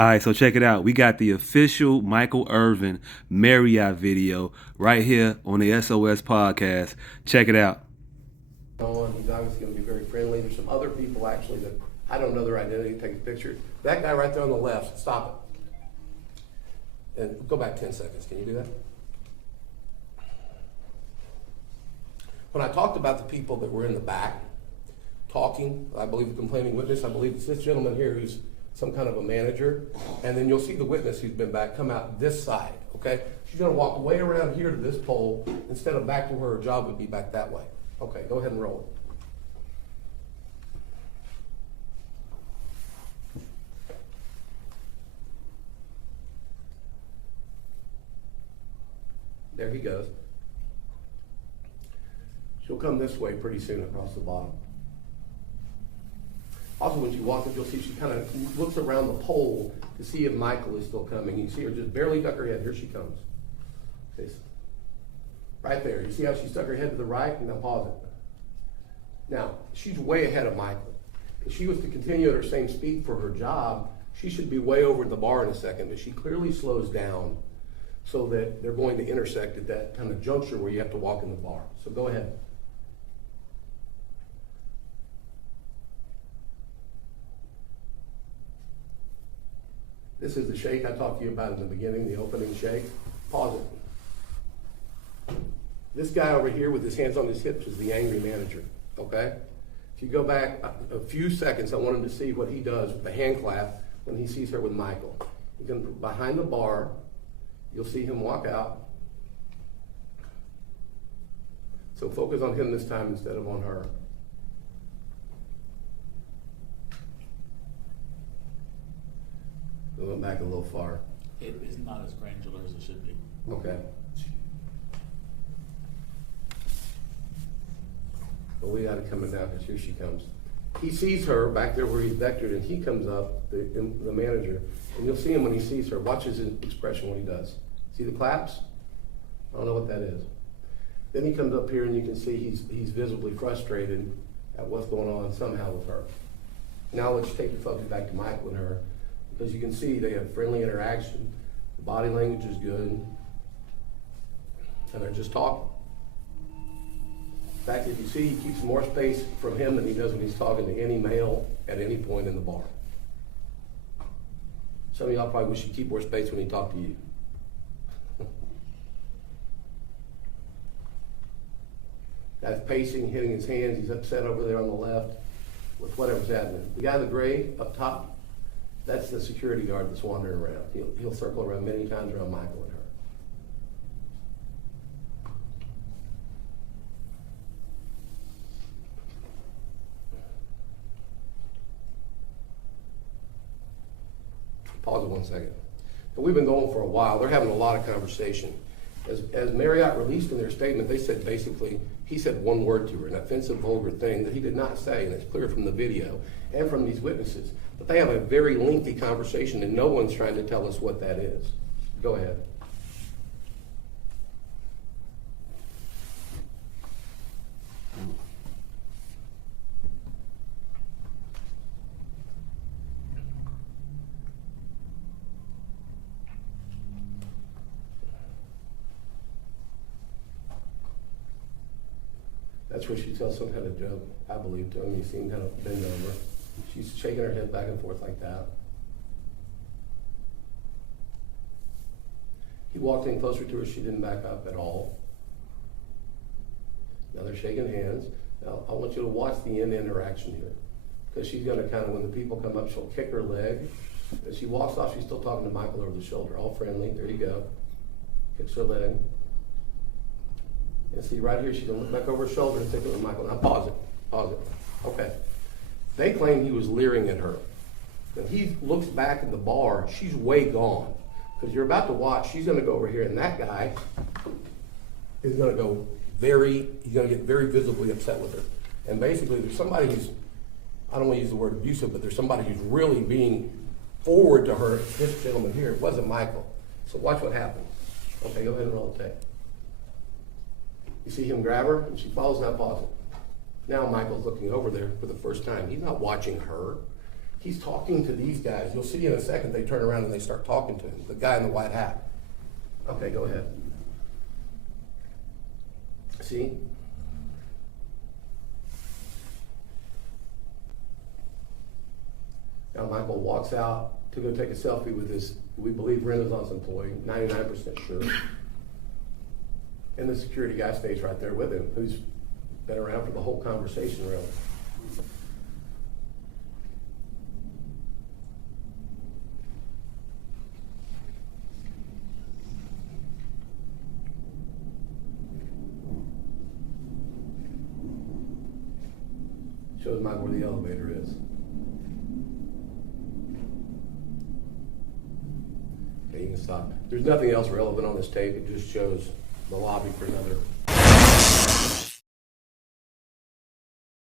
All right, so check it out. We got the official Michael Irvin Marriott video right here on the S.O.S podcast. Check it out. He's obviously going to be very friendly. There's some other people actually that I don't know their identity. Take a picture. That guy right there on the left, stop it. And go back 10 seconds. Can you do that? When I talked about the people that were in the back talking, I believe the complaining witness, I believe it's this gentleman here who's some kind of a manager, and then you'll see the witness who's been back come out this side, okay? She's gonna walk way around here to this pole instead of back to where her job would be back that way. Okay, go ahead and roll it. There he goes. She'll come this way pretty soon across the bottom. Also, when she walks up, you'll see she kind of looks around the pole to see if Michael is still coming. You see her just barely duck her head. Here she comes. Okay. Right there. You see how she stuck her head to the right? Now pause it. Now, she's way ahead of Michael. If she was to continue at her same speed for her job, she should be way over at the bar in a second, but she clearly slows down so that they're going to intersect at that kind of juncture where you have to walk in the bar. So go ahead. This is the shake I talked to you about in the beginning, the opening shake. Pause it. This guy over here with his hands on his hips is the angry manager, okay? If you go back a few seconds, I want him to see what he does with the hand clap when he sees her with Michael. Behind the bar, you'll see him walk out. So focus on him this time instead of on her. We went back a little far. It is not as granular as it should be. Okay. But we got it coming down because here she comes. He sees her back there where he's vectored, and he comes up, the manager, and you'll see him when he sees her. Watch his expression when he does. See the claps? I don't know what that is. Then he comes up here, and you can see he's visibly frustrated at what's going on somehow with her. Now let's take the focus back to Michael and her. As you can see, they have friendly interaction. The body language is good. And they're just talking. In fact, if you see, he keeps more space from him than he does when he's talking to any male at any point in the bar. Some of y'all probably wish he'd keep more space when he talked to you. That's pacing, hitting his hands. He's upset over there on the left with whatever's happening. The guy in the gray up top, that's the security guard that's wandering around. He'll circle around many times around Michael and her. Pause it 1 second. And we've been going for a while. They're having a lot of conversation. As Marriott released in their statement, they said basically, he said one word to her, an offensive, vulgar thing that he did not say, and it's clear from the video and from these witnesses. But they have a very lengthy conversation, and no one's trying to tell us what that is. Go ahead. That's where she tells some kind of joke, I believe, to him. You see him kind of bend over. She's shaking her head back and forth like that. He walked in closer to her. She didn't back up at all. Now they're shaking hands. Now I want you to watch the end interaction here. Because she's going to kind of, when the people come up, she'll kick her leg. As she walks off, she's still talking to Michael over the shoulder. All friendly. There you go. Kicks her leg. And see right here, she's gonna look back over her shoulder and take it with Michael. Now pause it, pause it. Okay. They claim he was leering at her. When he looks back in the bar, she's way gone. Because you're about to watch, she's gonna go over here, and that guy is gonna go he's gonna get very visibly upset with her. And basically, there's somebody who's, I don't wanna use the word abusive, but there's somebody who's really being forward to her. This gentleman here, it wasn't Michael. So watch what happens. Okay, go ahead and roll the tape. You see him grab her, and she falls, now pause it. Now Michael's looking over there for the first time. He's not watching her. He's talking to these guys. You'll see in a second they turn around and they start talking to him, the guy in the white hat. Okay, go ahead. See? Now Michael walks out to go take a selfie with this, we believe, Renaissance employee, 99% sure. And the security guy stays right there with him, who's been around for the whole conversation, really. Shows Michael where the elevator is. Okay, you can stop. There's nothing else relevant on this tape. It just shows the lobby for another